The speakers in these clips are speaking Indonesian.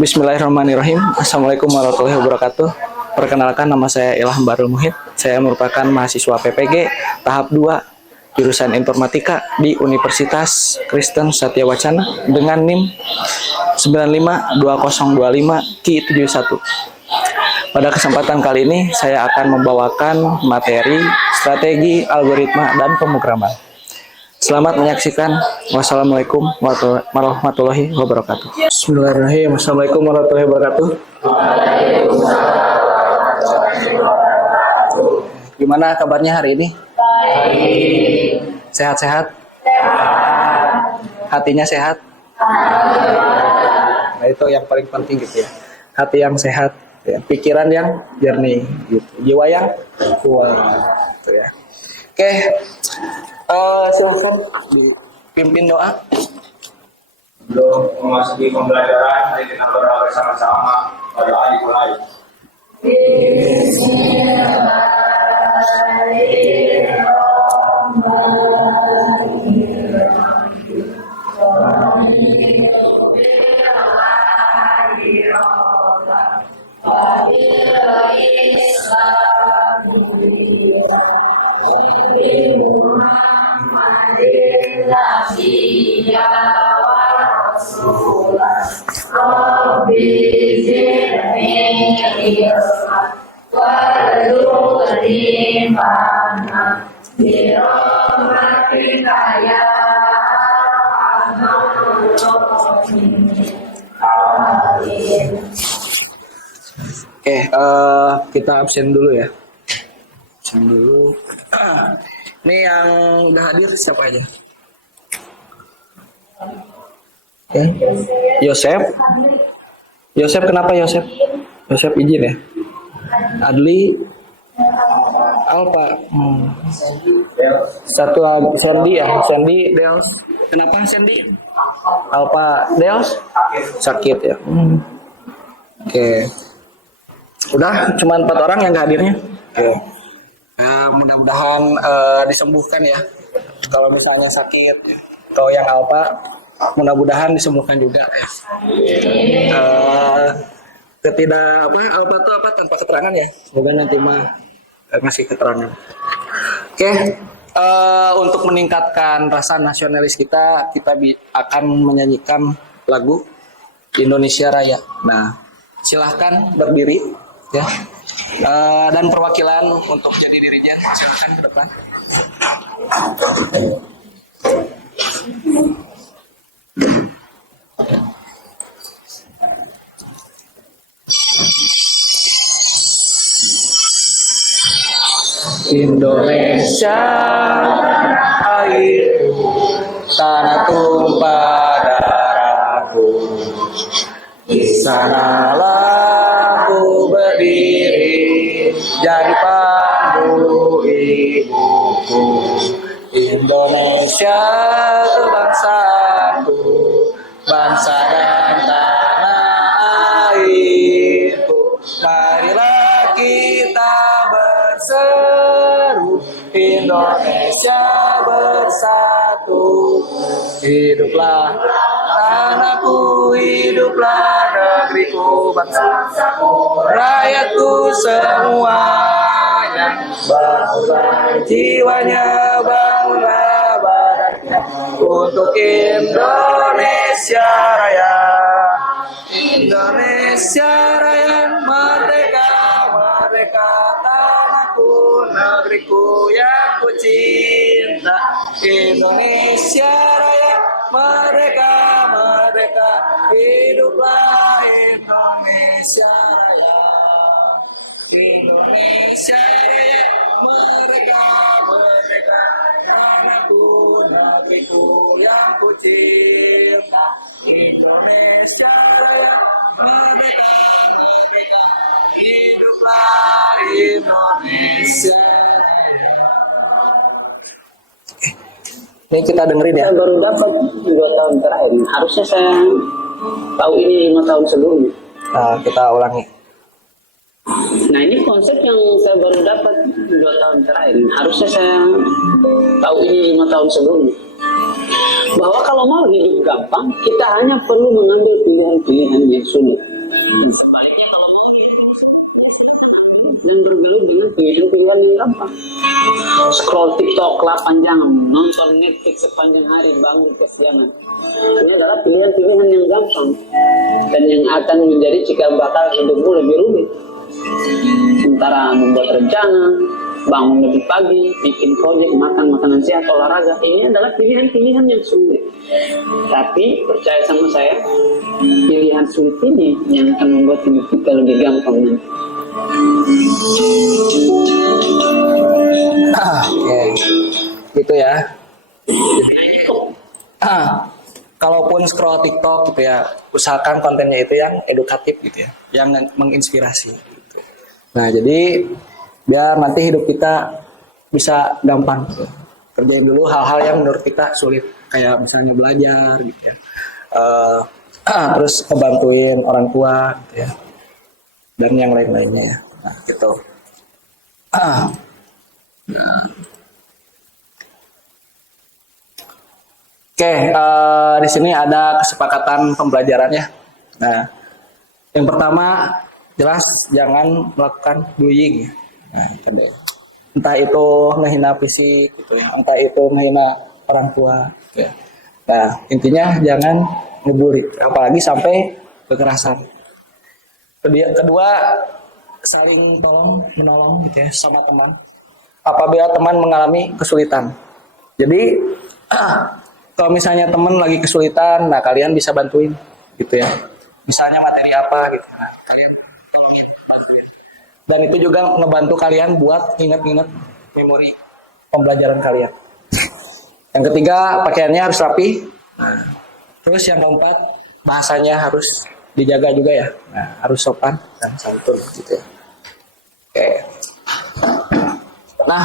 Bismillahirrahmanirrahim. Assalamualaikum warahmatullahi wabarakatuh. Perkenalkan, nama saya Ilham Barul Muhid. Saya merupakan mahasiswa PPG tahap 2 jurusan Informatika di Universitas Kristen Satya Wacana dengan NIM 952025 Ki71. Pada kesempatan kali ini saya akan membawakan materi strategi algoritma dan pemrograman. Selamat menyaksikan. Wassalamualaikum warahmatullahi wabarakatuh. Bismillahirrahmanirrahim. Assalamualaikum warahmatullahi wabarakatuh. Gimana kabarnya hari ini? Sehat-sehat? Hatinya sehat? Nah, itu yang paling penting gitu ya. Hati yang sehat, ya. Pikiran yang jernih, gitu. Jiwa yang kuat, gitu ya. Oke. Silahkan dipimpin doa. Belum memasuki pembelajaran, mari kita berdoa bersama-sama. Berdoa dimulai. Oke, kita absen dulu ya. Absen dulu. Ini yang udah hadir siapa aja? Oke. Yosef. Yosef, kenapa Yosef? Yosef izin ya. Adli. Alpa. Satu lagi Sandy ya. Sandy, Dels. Kenapa Sandy? Alpa, Dels sakit ya. Oke. Udah cuma 4 orang yang gak hadirnya. Oke. Mudah-mudahan disembuhkan ya. Kalau misalnya sakit, atau yang Alpa, mudah-mudahan disembuhkan juga ya. Alpa itu apa tanpa keterangan ya. Semoga nanti mah ngasih keterangan. Oke. Untuk meningkatkan rasa nasionalis kita akan menyanyikan lagu Indonesia Raya. Nah, silahkan berdiri ya. Dan perwakilan untuk jadi dirijen silahkan ke depan. Indonesia air tanah tumpah darahku, di sanalah ku berdiri jadi pandu ibuku. Indonesia itu bangsaku, bangsa dan tanah airku. Marilah kita berseru, Indonesia bersatu. Hiduplah tanahku, hiduplah negeriku, bangsaku, rakyatku semuanya. Bangunlah jiwanya, bangunlah badannya untuk Indonesia Raya. Indonesia Raya, merdeka, merdeka tanahku, negeriku yang ku cinta. Indonesia Raya, merdeka, merdeka, hiduplah Indonesia Raya. Indonesia Raya, merdeka, merdeka, tanahku, negeriku yang ku cinta. Indonesia Raya, merdeka, merdeka, hiduplah Indonesia. Ini kita dengerin ya. Saya baru dapat 2 tahun terakhir. Harusnya saya tahu ini 5 tahun sebelumnya. Nah, kita ulangi. Nah, ini konsep yang saya baru dapat 2 tahun terakhir. Harusnya saya tahu ini 5 tahun sebelumnya. Bahwa kalau mau hidup gampang, kita hanya perlu mengambil pilihan-pilihan yang sulit. gampang. Scroll TikTok 8 jam, nonton Netflix sepanjang hari, bangun kesiangan. Ini adalah pilihan-pilihan yang gampang dan yang akan menjadi cikal bakal hidupmu lebih rumit. Sementara membuat rencana, bangun lebih pagi, bikin proyek, makan makanan sehat, olahraga, ini adalah pilihan-pilihan yang sulit. Tapi percaya sama saya, pilihan sulit ini yang akan membuat hidup kita lebih gampang nanti. Oke, gitu ya. Kalaupun scroll TikTok gitu ya, usahakan kontennya itu yang edukatif gitu ya, yang menginspirasi. Gitu. Nah, jadi biar nanti hidup kita bisa gampang. Gitu. Kerjain dulu hal-hal yang menurut kita sulit, kayak misalnya belajar gitu ya. Terus ngebantuin orang tua gitu ya. Dan yang lain-lainnya ya. Nah, gitu. Nah. Oke, di sini ada kesepakatan pembelajaran ya. Nah, yang pertama jelas jangan melakukan bullying ya. Nah, entah itu ngehina fisik gitu ya, entah itu ngehina orang tua gitu ya. Nah, intinya jangan ngebully, apalagi sampai kekerasan. Kedua, saling tolong menolong gitu ya sama teman. Apabila teman mengalami kesulitan. Jadi kalau misalnya teman lagi kesulitan, nah kalian bisa bantuin gitu ya. Misalnya materi apa gitu. Nah, kalian tolongin, bantuin. Dan itu juga ngebantu kalian buat ingat-ingat memori pembelajaran kalian. Yang ketiga, pakaiannya harus rapi. Nah, terus yang keempat, bahasanya harus dijaga juga ya. Nah, harus sopan dan santun gitu ya. Oke. Nah,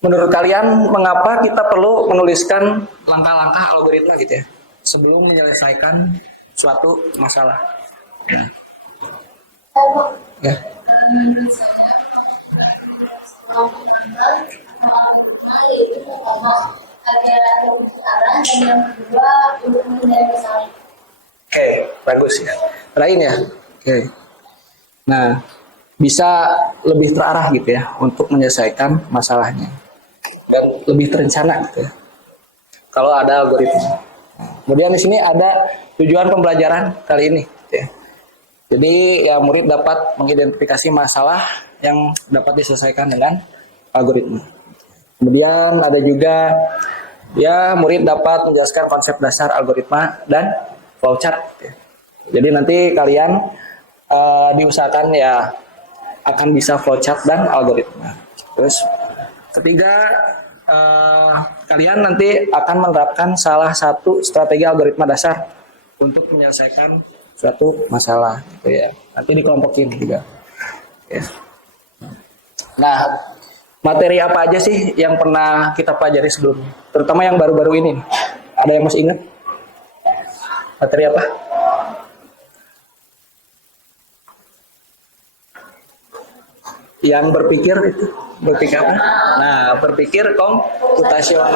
menurut kalian mengapa kita perlu menuliskan langkah-langkah algoritma gitu ya sebelum menyelesaikan suatu masalah? Ya. Oke, bagus ya. Lain ya. Oke. Nah, bisa lebih terarah gitu ya untuk menyelesaikan masalahnya dan lebih terencana gitu ya kalau ada algoritma. Kemudian di sini ada tujuan pembelajaran kali ini gitu ya. Jadi ya murid dapat mengidentifikasi masalah yang dapat diselesaikan dengan algoritma. Kemudian ada juga ya murid dapat menjelaskan konsep dasar algoritma dan flowchart gitu ya. Jadi nanti kalian diusahakan ya akan bisa flowchart dan algoritma. Terus ketiga, kalian nanti akan menerapkan salah satu strategi algoritma dasar untuk menyelesaikan suatu masalah, gitu ya. Nanti dikelompokin juga. Ya. Nah, materi apa aja sih yang pernah kita pelajari sebelumnya? Terutama yang baru-baru ini. Ada yang masih ingat? Materi apa? Yang berpikir itu apa? Nah, berpikir komputasional.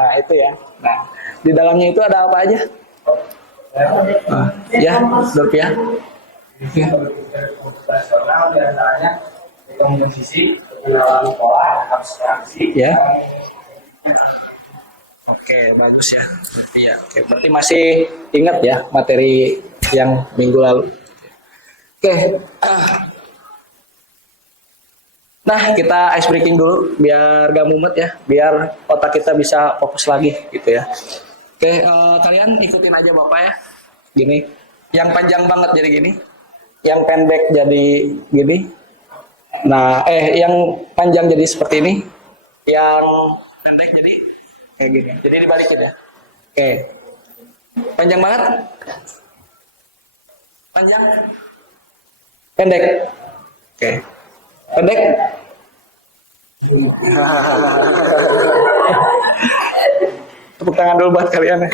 Nah, itu ya. Nah, di dalamnya itu ada apa aja? Ya, Dorpia. Ya. Komputasional diantaranya hitung fisik, pengenalan pola, abstraksi. Ya. Oke, bagus ya. Dorpia. Oke, berarti masih ingat ya materi yang minggu lalu. Oke. Nah, kita ice breaking dulu biar gak mumet ya, biar otak kita bisa fokus lagi gitu ya. Oke, kalian ikutin aja Bapak ya. Gini, yang panjang banget jadi gini, yang pendek jadi gini. Nah, yang panjang jadi seperti ini, yang pendek jadi kayak gini. Jadi dibalikin ya. Oke, panjang banget, panjang, pendek. Oke. Pendek. Tepuk tangan dulu buat kalian ya.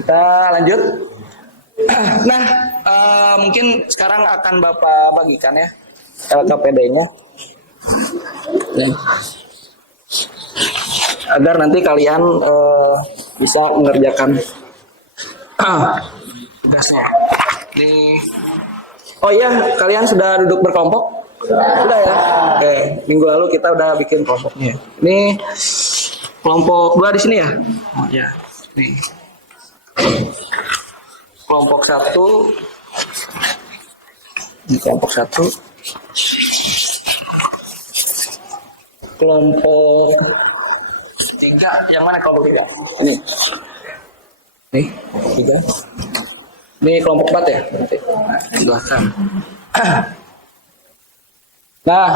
Kita lanjut. Nah, mungkin sekarang akan Bapak bagikan ya LKPD-nya. Agar nanti kalian bisa mengerjakan tugasnya. Ini Oh iya, kalian sudah duduk berkelompok? Sudah ya? Oke, minggu lalu kita udah bikin kelompoknya. Ini kelompok 2 di sini ya? Oh ya, nih. Kelompok 1. Ini kelompok 1. Kelompok 3, yang mana kelompok 3? Ini. Nih, 3. Ini kelompok 4 ya? Berarti. Nah, silahkan. Nah,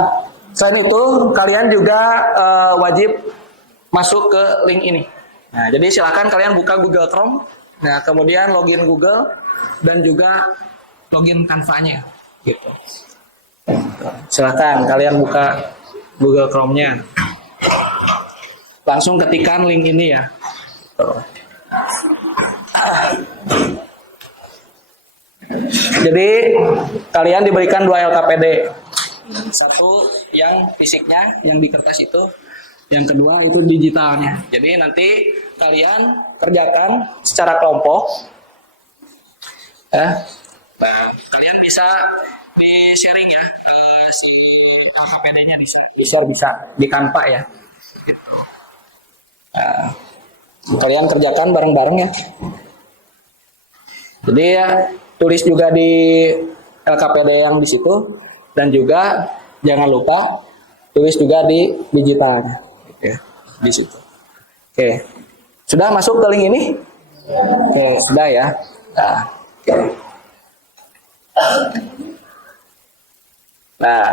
selain itu kalian juga wajib masuk ke link ini. Nah, jadi silakan kalian buka Google Chrome. Nah, kemudian login Google dan juga login Canva-nya. Gitu. Silakan kalian buka Google Chrome-nya. Langsung ketikkan link ini ya. Jadi kalian diberikan 2 LKPD. Satu yang fisiknya, yang di kertas itu. Yang kedua itu digitalnya. Jadi nanti kalian kerjakan secara kelompok. Ya. Nah, kalian bisa di sharing ya, si LKPD-nya bisa di Canva ya. Nah, kalian kerjakan bareng-bareng ya. Jadi ya tulis juga di LKPD yang di situ dan juga jangan lupa tulis juga di digitalnya. Ya, di situ. Oke. Sudah masuk ke link ini? Oke, sudah ya. Nah, oke. Nah.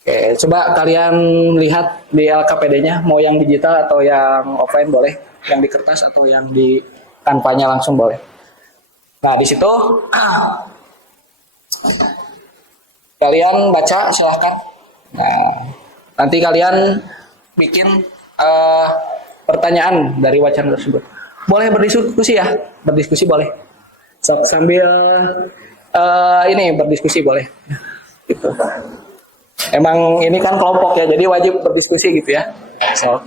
Oke, coba kalian lihat di LKPD-nya mau yang digital atau yang offline boleh, yang di kertas atau yang di Canva-nya langsung boleh. Nah, di situ kalian baca silahkan. Nah, nanti kalian bikin pertanyaan dari wacana tersebut. Boleh berdiskusi ya, berdiskusi boleh. Sambil ini berdiskusi boleh. Gitu. Emang ini kan kelompok ya, jadi wajib berdiskusi gitu ya. So.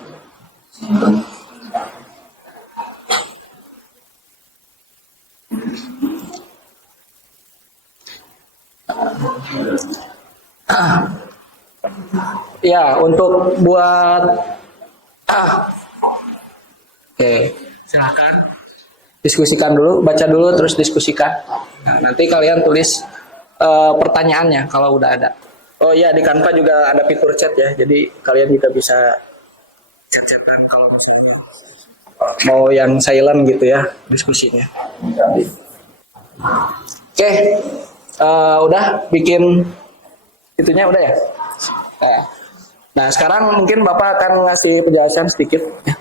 Ya, untuk buat oke, silakan diskusikan dulu, baca dulu terus diskusikan. Nah, nanti kalian tulis pertanyaannya kalau udah ada. Oh iya, di Canva juga ada fitur chat ya, jadi kalian juga bisa chat-chatan kalau misalnya mau yang silent gitu ya diskusinya. Oke, udah bikin itunya udah ya. Nah, sekarang mungkin Bapak akan ngasih penjelasan sedikit ya,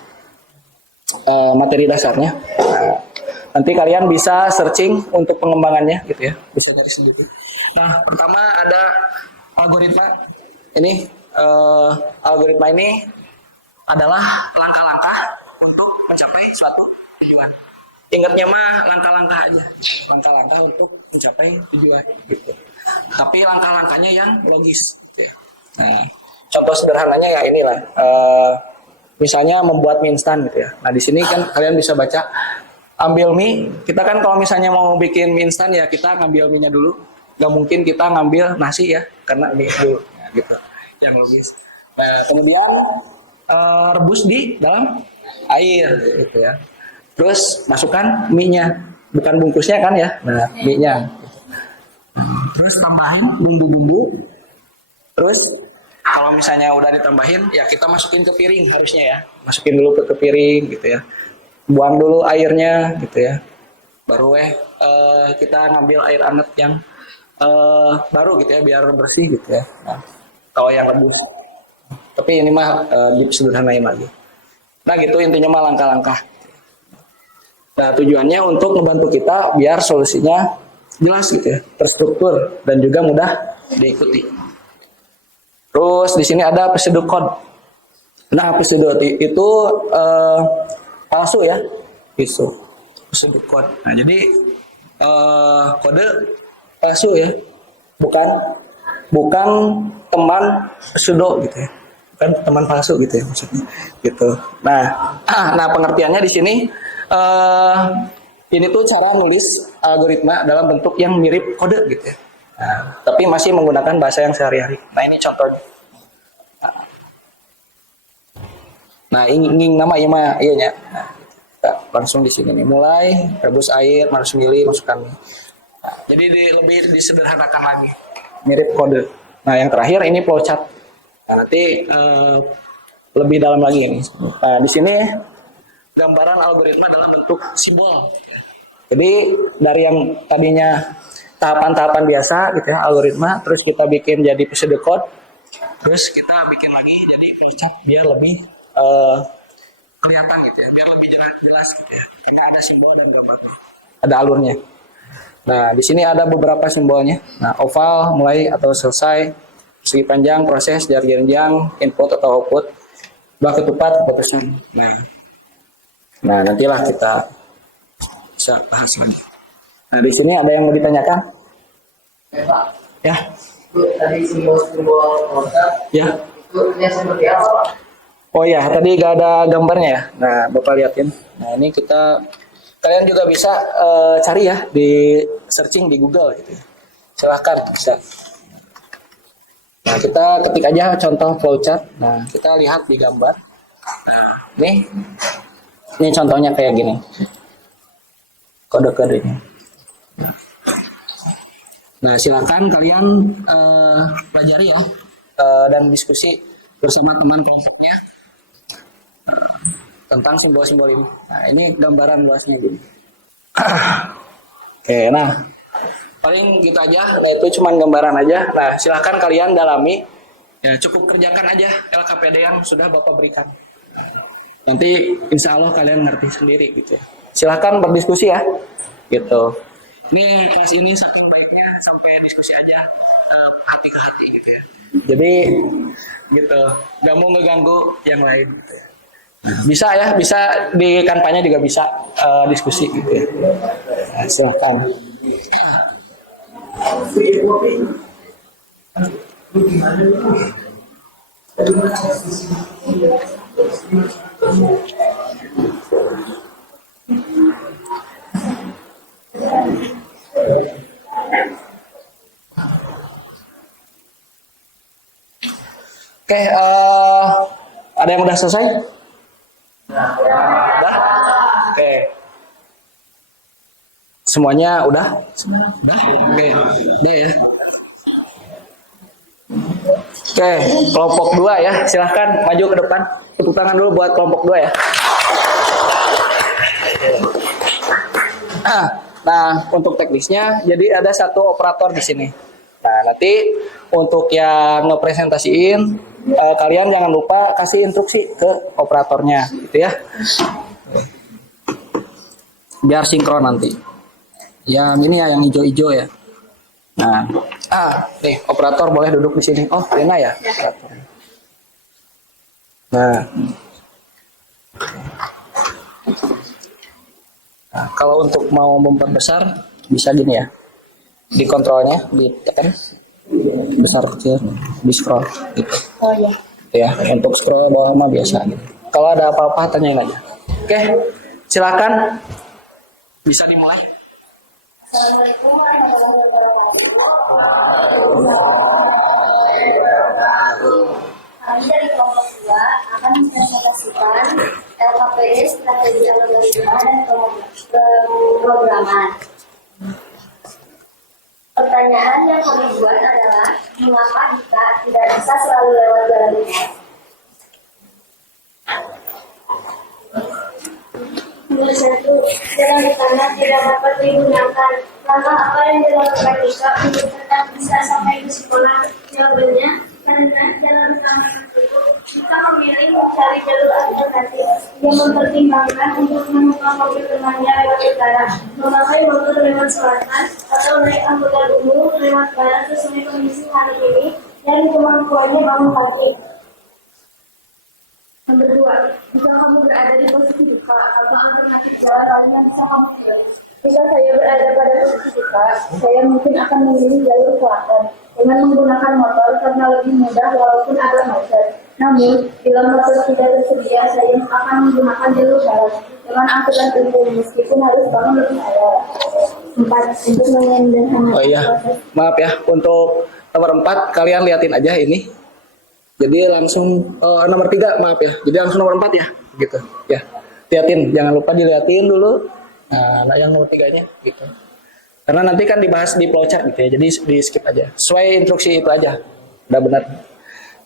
materi dasarnya. Nanti kalian bisa searching untuk pengembangannya gitu ya, bisa dari sedikit. Nah, pertama ada algoritma. Ini algoritma ini adalah langkah-langkah untuk mencapai suatu tujuan. Ingatnya mah langkah-langkah aja, langkah-langkah untuk mencapai tujuan gitu. Tapi langkah-langkahnya yang logis. Gitu ya. Nah, contoh sederhananya ya inilah, misalnya membuat mie instan gitu ya. Nah, di sini kan kalian bisa baca, ambil mie. Kita kan kalau misalnya mau bikin mie instan ya kita ngambil mie-nya dulu. Gak mungkin kita ngambil nasi ya, karena mie dulu, ya, gitu. Yang logis. Nah, kemudian rebus di dalam air gitu ya. Terus masukkan mie-nya, bukan bungkusnya kan ya. Nah, mie-nya. Terus tambahin bumbu-bumbu. Terus kalau misalnya udah ditambahin, ya kita masukin ke piring harusnya ya. Masukin dulu ke piring gitu ya. Buang dulu airnya gitu ya. Baru kita ngambil air hangat yang baru gitu ya, biar bersih gitu ya. Nah, kalau yang rebus. Tapi ini mah disederhanain lagi. Nah gitu intinya mah langkah-langkah. Nah tujuannya untuk membantu kita biar solusinya jelas gitu ya, terstruktur dan juga mudah diikuti. Terus di sini ada pseudocode. Nah pseudocode itu palsu ya, pseudocode. Nah jadi kode palsu ya, bukan teman pseudo gitu ya, bukan teman palsu gitu ya maksudnya gitu. Nah pengertiannya di sini ini tuh cara nulis algoritma dalam bentuk yang mirip kode gitu ya. Nah, tapi masih menggunakan bahasa yang sehari-hari. Nah, ini contohnya. Nah, ini nama iya nya. Nah, kita langsung di sini nih. Mulai rebus air, masuk mili, masukkan mie. Nah, jadi lebih disederhanakan lagi. Mirip kode. Nah, yang terakhir ini flowchart. Nah, nanti lebih dalam lagi ini. Nah, di sini gambaran algoritma dalam bentuk simbol. Jadi dari yang tadinya tahapan-tahapan biasa gitu ya, algoritma, terus kita bikin jadi pseudocode, terus kita bikin lagi jadi flowchart biar lebih kelihatan gitu ya, biar lebih jelas gitu ya, karena ada simbol dan gambarnya, ada alurnya. Nah, di sini ada beberapa simbolnya. Nah, oval mulai atau selesai, segi panjang, proses, jari jenjang, input atau output, bak ketupat, keputusan. Nah, nantilah kita bisa bahas lagi. Nah, di sini ada yang mau ditanyakan? Ya. Tadi simbol-simbol produk Ya. itu seperti apa, Pak? Oh ya, tadi gak ada gambarnya ya. Nah, Bapak liatin. Nah, ini kalian juga bisa cari ya di searching di Google gitu ya. Silahkan bisa. Nah, kita ketik aja contoh flowchart. Nah, kita lihat di gambar. Nah, ini contohnya kayak gini. Kode-kodenya. Nah, silakan kalian pelajari ya dan diskusi bersama teman kelompoknya tentang simbol-simbol ini. Nah, ini gambaran luasnya gini. Oke, nah paling gitu aja. Nah, itu cuman gambaran aja. Nah, silakan kalian dalami. Ya, cukup kerjakan aja LKPD yang sudah Bapak berikan. Nanti insya Allah kalian ngerti sendiri gitu ya. Silakan berdiskusi ya, gitu. Ini kelas ini saking baiknya sampai diskusi aja hati ke hati gitu ya. Jadi gitu, gak mau ngeganggu yang lain. Gitu ya. Bisa ya, bisa di kampanye juga bisa diskusi gitu ya. Nah, silakan. Oke, ada yang udah selesai? Udah? Oke. Semuanya udah? Udah? Oke. Deh ya. Oke, kelompok 2 ya. Silahkan maju ke depan. Tepuk tangan dulu buat kelompok 2 ya. Nah, untuk teknisnya, jadi ada satu operator di sini. Nah, nanti untuk yang ngepresentasiin, kalian jangan lupa kasih instruksi ke operatornya, gitu ya. Biar sinkron nanti. Yang ini ya, yang hijau-hijau ya. Nah, nih operator boleh duduk di sini. Oh, Rina ya. Operator. Nah, kalau untuk mau memperbesar bisa gini ya. Di kontrolnya ditekan besar kecil, di scroll gitu. Oh iya. Ya, untuk scroll bawah mah biasa gitu. Kalau ada apa-apa tanyain aja. Oke, silakan bisa dimulai. Kami dari kelompok 2 akan mempresentasikan LKPD strategi algoritma dan pemrograman. Pertanyaan yang kami buat adalah mengapa kita tidak bisa selalu lewat jalan ini? Nomor 1, jalan di kanan tidak dapat digunakan. Langkah apa yang dilakukan Ika untuk tetap bisa sampai ke sekolah? Jawabannya, karena jalan utama tersebut kita memilih mencari jalur alternatif yang mempertimbangkan untuk menumpang mobil temannya lewat utara, memakai motor lewat selatan, atau naik angkutan umum lewat barat sesuai kondisi hari ini dan kemampuannya bangun pagi. Nomor 2, jika kamu berada di posisi duka atau alternatif jalan lain yang bisa kamu pilih. Jika saya berada pada posisi duka, saya mungkin akan memilih jalur selatan dengan menggunakan motor karena lebih mudah walaupun agak macet. Namun, bila motor tidak tersedia, saya akan menggunakan jalur darat dengan angkutan umum meskipun harus bangun lebih awal. 4. Untuk menyederhanakan Oh iya, proses. maaf ya. Untuk nomor 4 kalian liatin aja ini. Jadi langsung nomor 3 maaf ya. Jadi langsung nomor 4 ya, gitu. Ya, liatin. Jangan lupa diliatin dulu. Nah yang nomor 3-nya gitu. Karena nanti kan dibahas di flowchart gitu ya. Jadi di skip aja. Sesuai instruksi itu aja. Udah benar.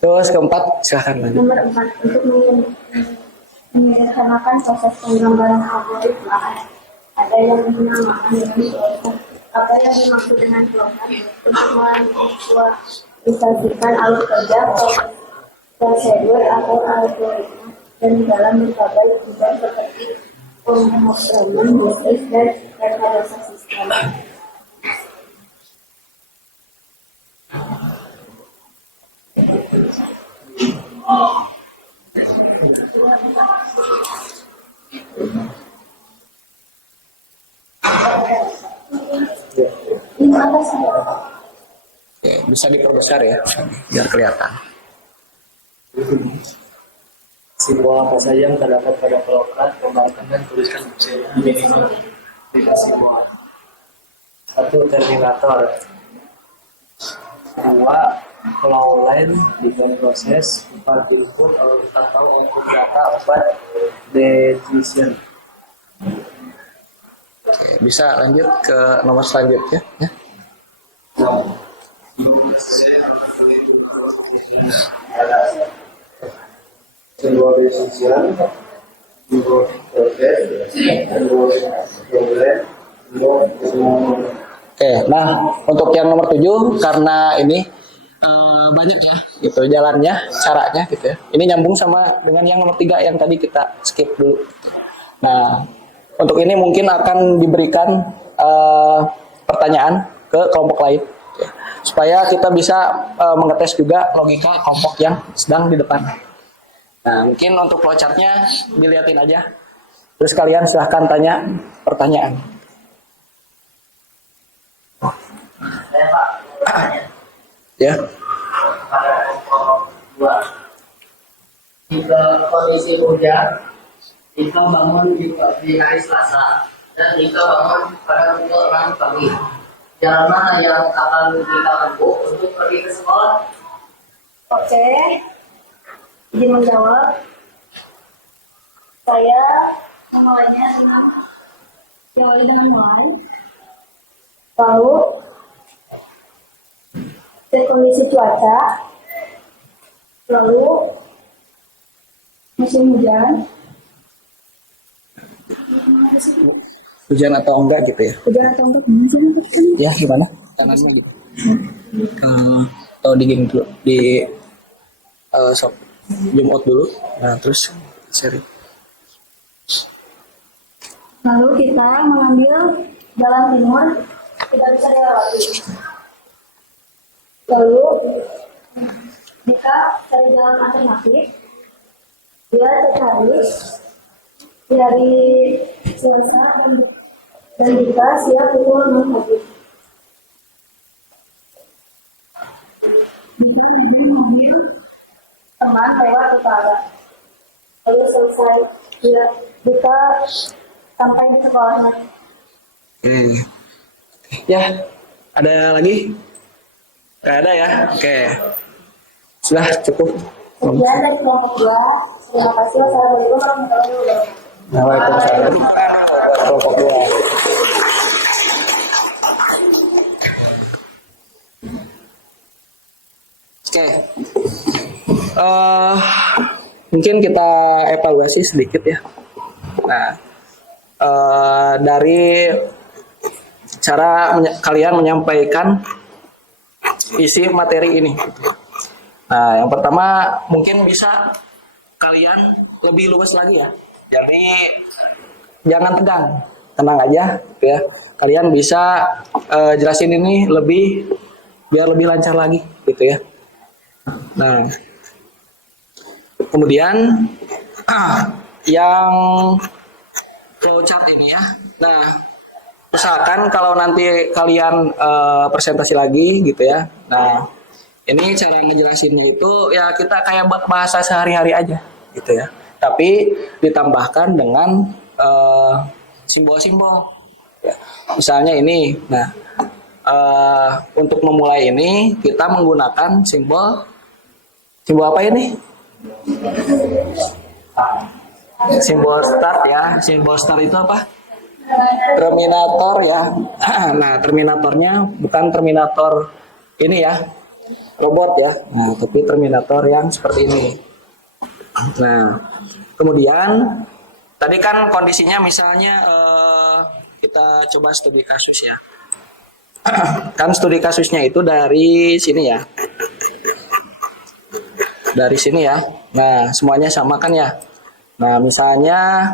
Terus keempat, silahkan lanjut. Nomor 4. Untuk menyederhanakan proses penggambaran algoritma. Ada yang dinamakan dengan flowchart. Apa yang dimaksud dengan flowchart? Untuk memvisualisasikan alur kerja, prosedur atau algoritma dan dalam berbagai bidang seperti pemrograman, bisnis, dan rekayasa sistem. Ini apa sih? Oke, bisa diperbesar ya, biar kelihatan. Simbol apa saja yang terdapat pada flowchart, kembangkan dan tuliskan ini simbol. 1. Terminator. 2. Flow line, 3. Proses, 4. Input atau output data, 4. Decision. Oke, bisa lanjut ke nomor selanjutnya ya. Sebuah decision, sebuah proses, sebuah program, Oke, nah untuk yang nomor 7 karena ini banyak ya gitu jalannya, caranya gitu ya. Ini nyambung sama dengan yang nomor 3 yang tadi kita skip dulu. Nah, untuk ini mungkin akan diberikan pertanyaan ke kelompok lain ya, supaya kita bisa mengetes juga logika kelompok yang sedang di depan. Nah, mungkin untuk flowchartnya dilihatin aja. Terus kalian silahkan tanya pertanyaan. Saya Pak, bertanya. Ya. Pada kelompok 2. Jika kondisi hujan, jika bangun di hari Selasa, dan jika bangun pada pukul 6 pagi, jalan mana yang akan kita tempuh untuk pergi ke sekolah? Oke, izin menjawab. Saya memulainya dengan mulai. Lalu cek kondisi cuaca, lalu musim hujan, Hujan atau enggak gitu ya. hujan atau enggak musim hujan. Ya gimana? Tangannya gitu. Atau di gini dulu di sob zoom out dulu. Nah terus seri. Lalu kita mengambil jalan timur, tidak bisa dilewati. Lalu kita cari jalan alternatif, dia tercari dari Selasa dan kita siap pukul 6 pagi. Kita mengambil teman lewat utara. Lalu selesai, dia kita sampai di sekolahnya. Ya, ada lagi? Gak ada ya? Oke. Sudah cukup. Sekian dari kelompok 2. Terima kasih. Wassalamualaikum warahmatullahi wabarakatuh. Waalaikumsalam. Kelompok 2. Oke. Mungkin kita evaluasi sedikit ya. Nah, dari cara kalian menyampaikan isi materi ini. Nah, yang pertama mungkin bisa kalian lebih luas lagi ya. Jadi jangan tegang, tenang aja gitu ya. Kalian bisa jelasin ini biar lebih lancar lagi gitu ya. Nah, kemudian yang flowchart ini ya. Nah, usahakan kalau nanti kalian presentasi lagi gitu ya. Nah, Ini cara ngejelasinnya itu ya kita kayak bahasa sehari-hari aja gitu ya. Tapi ditambahkan dengan simbol-simbol. Ya. Misalnya ini, nah untuk memulai ini kita menggunakan simbol apa ini? Simbol start ya. Simbol start itu apa? Terminator ya. Nah terminatornya bukan terminator ini ya, robot ya. Nah tapi terminator yang seperti ini. Nah kemudian tadi kan kondisinya misalnya kita coba studi kasus ya. Kan studi kasusnya itu dari sini ya. Dari sini ya. Nah, semuanya sama kan ya. Nah, misalnya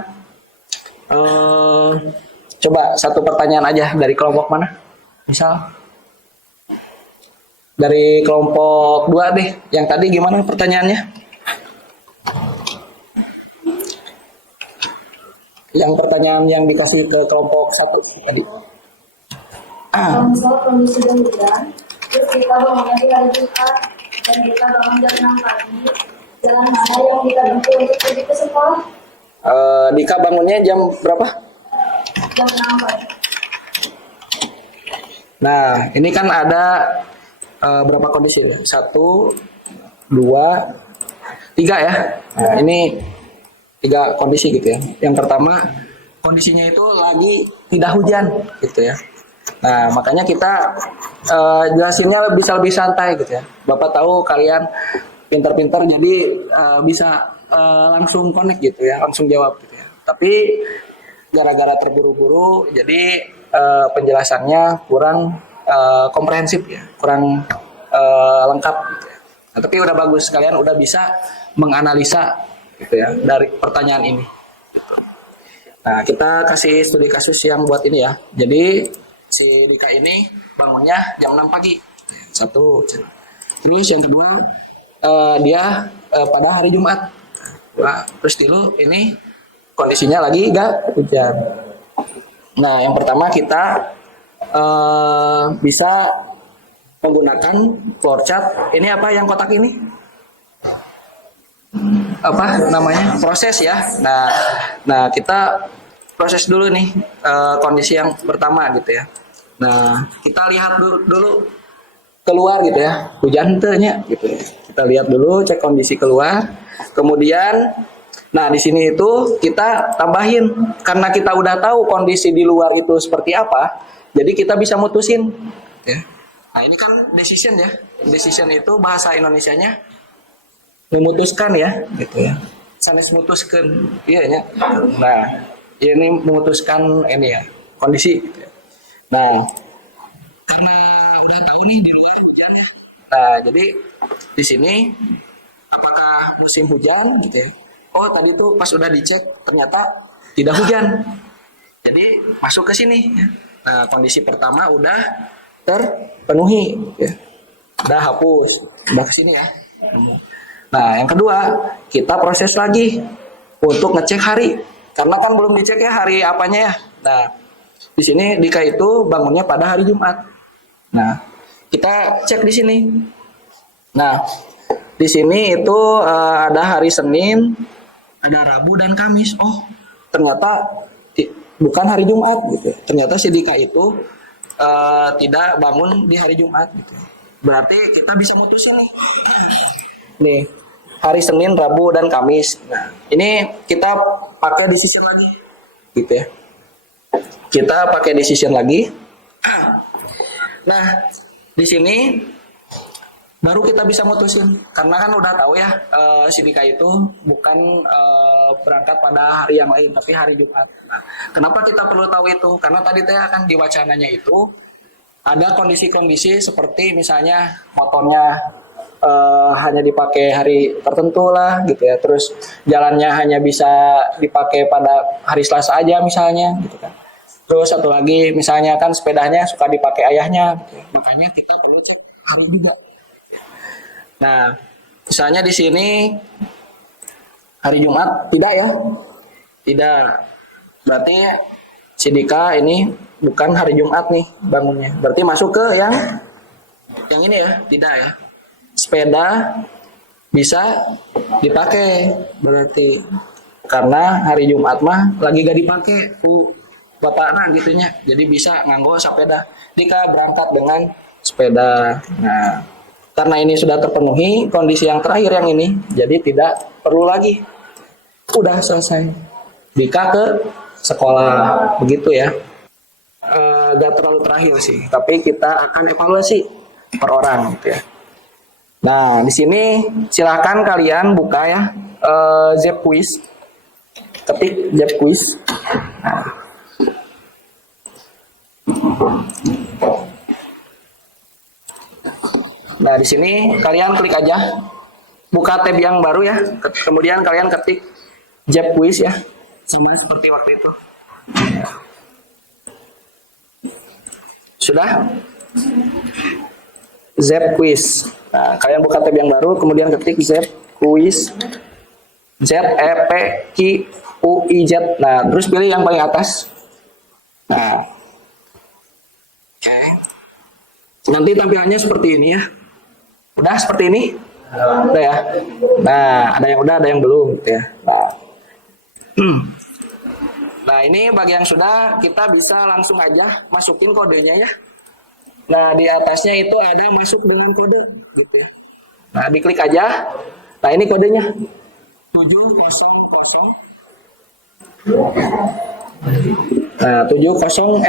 coba satu pertanyaan aja dari kelompok mana? Misal dari kelompok 2 deh. Yang tadi gimana pertanyaannya? Yang pertanyaan yang dikasih ke kelompok 1 tadi. Kalau misalnya kondisi udah hujan, terus kita bangunnya di hari Jumat dan kita bangun jam 6 pagi, jalan mana yang kita tempuh untuk pergi ke sekolah? Dika bangunnya jam berapa? Jam 6 pagi. Nah, ini kan ada berapa kondisi ya? 1, 2, 3 ya. Nah, ini 3 kondisi gitu ya. Yang pertama, kondisinya itu lagi tidak hujan gitu ya. Nah, makanya kita jelasinnya bisa lebih santai gitu ya. Bapak tahu kalian pintar-pintar jadi bisa langsung connect gitu ya, langsung jawab gitu ya. Tapi gara-gara terburu-buru jadi penjelasannya kurang komprehensif ya, kurang lengkap gitu ya. Nah, tapi udah bagus, kalian udah bisa menganalisa gitu ya dari pertanyaan ini. Nah, kita kasih studi kasus yang buat ini ya. Jadi si Dika ini bangunnya jam 6 pagi. 1. Terus yang kedua dia pada hari Jumat. Nah, terus dulu ini kondisinya lagi gak hujan. Nah, yang pertama kita bisa menggunakan flowchart. Ini apa yang kotak ini? Apa namanya? Proses ya. Nah kita proses dulu nih kondisi yang pertama gitu ya. Nah kita lihat dulu keluar gitu ya, hujan tehnya gitu ya. Kita lihat dulu, cek kondisi keluar. Kemudian, nah di sini itu kita tambahin karena kita udah tahu kondisi di luar itu seperti apa, jadi kita bisa mutusin. Ya. Nah ini kan decision ya. Decision itu bahasa Indonesianya memutuskan ya, gitu ya. Sanes mutuskan, iya ya. Nah ini memutuskan ini ya kondisi. Gitu ya. Nah karena udah tahu nih di luar hujan ya. Nah jadi di sini apakah musim hujan gitu ya? Oh tadi tuh pas udah dicek ternyata tidak hujan. Jadi masuk ke sini. Ya. Nah kondisi pertama udah terpenuhi, ya. Udah hapus, udah ke sini ya. Nah yang kedua kita proses lagi untuk ngecek hari. Karena kan belum dicek ya hari apanya ya. Nah, di sini Dika itu bangunnya pada hari Jumat. Nah, kita cek di sini. Nah, di sini itu ada hari Senin, ada Rabu dan Kamis. Oh, ternyata bukan hari Jumat gitu. Ternyata si Dika itu tidak bangun di hari Jumat gitu. Berarti kita bisa mutusin nih. Nih, hari Senin, Rabu, dan Kamis. Nah, ini kita pakai decision lagi, gitu ya. Kita pakai decision lagi. Nah, di sini baru kita bisa mutusin, karena kan udah tahu ya, si Dika itu bukan berangkat pada hari yang lain, tapi hari Jumat. Nah, kenapa kita perlu tahu itu? Karena tadi teh kan di wacananya itu ada kondisi-kondisi seperti misalnya motornya hanya dipakai hari tertentu lah gitu ya, terus jalannya hanya bisa dipakai pada hari Selasa aja misalnya gitu kan. Terus satu lagi misalnya kan sepedanya suka dipakai ayahnya gitu ya. Makanya kita perlu cek hari juga. Nah misalnya di sini hari Jumat tidak ya, tidak, berarti si Dika ini bukan hari Jumat nih bangunnya, berarti masuk ke yang ini ya, tidak ya. sepeda bisa dipakai berarti karena hari Jumat mah lagi gak dipakai bapakna gitunya, jadi bisa nganggo sepeda jika berangkat dengan sepeda. Nah, karena ini sudah terpenuhi kondisi yang terakhir yang ini, jadi tidak perlu lagi, udah selesai jika ke sekolah begitu ya. Gak terlalu terakhir sih, tapi kita akan evaluasi per orang gitu ya. Nah, di sini silakan kalian buka ya Zep Quiz. Ketik Zep Quiz. Nah, di sini kalian klik aja. Buka tab yang baru ya. Kemudian kalian ketik Zep Quiz ya. Sama seperti waktu itu. Sudah? Zep Quiz. Nah, kalian buka tab yang baru, kemudian ketik Zep Quiz. ZEPQUIZ. Nah, terus pilih yang paling atas. Nah, oke. Nanti tampilannya seperti ini ya. Udah seperti ini? Udah ya. Nah, ada yang udah, ada yang belum, gitu ya. Nah. Nah, ini bagi yang sudah, kita bisa langsung aja masukin kodenya ya. Nah, di atasnya itu ada masuk dengan kode gitu ya. Nah, diklik aja. Nah, ini kodenya. 700. Nah, 708.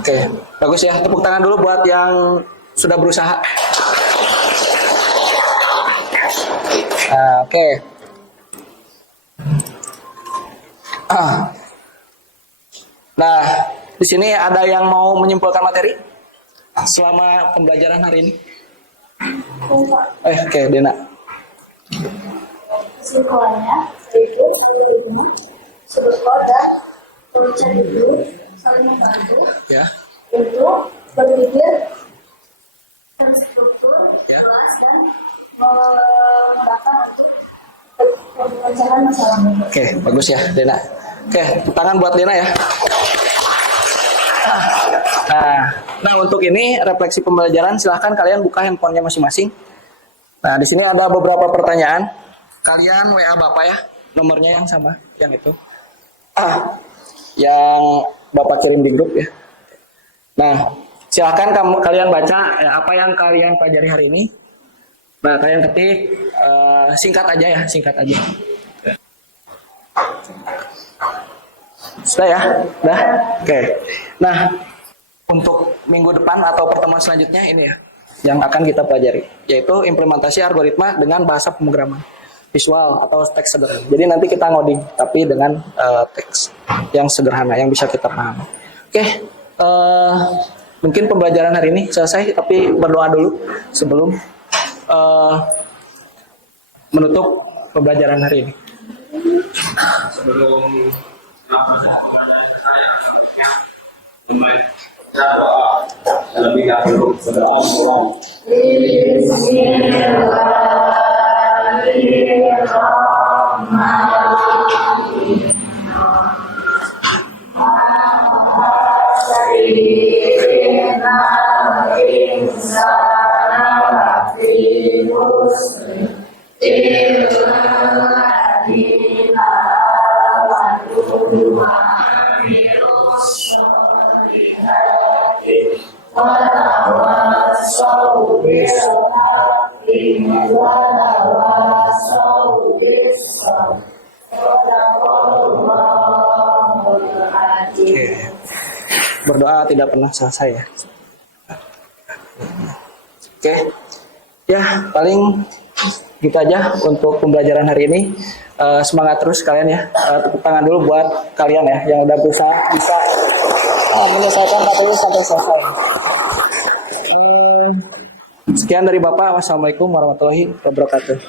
Oke, bagus ya. Tepuk tangan dulu buat yang sudah berusaha. Oke. Nah, di sini ada yang mau menyimpulkan materi selama pembelajaran hari ini? Oke, Dena. Kesimpulannya, itu sebetulnya dan berusaha dulu saling membantu Ya. untuk berpikir terstruktur, Ya. jelas dan mengarahkan untuk pemecahan masalah. Oke, bagus ya, Dena. Oke, tepuk tangan buat Dena ya. Nah, untuk ini refleksi pembelajaran, silahkan kalian buka handphonenya masing-masing. Nah, di sini ada beberapa pertanyaan. Kalian WA Bapak ya, nomornya yang sama, yang itu. Yang Bapak kirim di grup ya. Nah, silahkan kalian baca ya, apa yang kalian pelajari hari ini. Nah, kalian ketik singkat aja ya, singkat aja. Sudah ya? Sudah? Oke. Nah, untuk minggu depan atau pertemuan selanjutnya ini ya, yang akan kita pelajari, yaitu implementasi algoritma dengan bahasa pemrograman visual atau teks sederhana. Jadi nanti kita ngoding, tapi dengan teks yang sederhana, yang bisa kita pahami. Oke, mungkin pembelajaran hari ini selesai, tapi berdoa dulu sebelum menutup pembelajaran hari ini. Sebelum saya doa terlebih dahulu kepada Allah. Berdoa tidak pernah selesai ya. Oke. Ya, paling gitu aja untuk pembelajaran hari ini. Semangat terus kalian ya. Tepuk tangan dulu buat kalian ya yang udah berusaha bisa menyelesaikan materi sampai selesai. Sekian dari Bapak. Wassalamualaikum warahmatullahi wabarakatuh.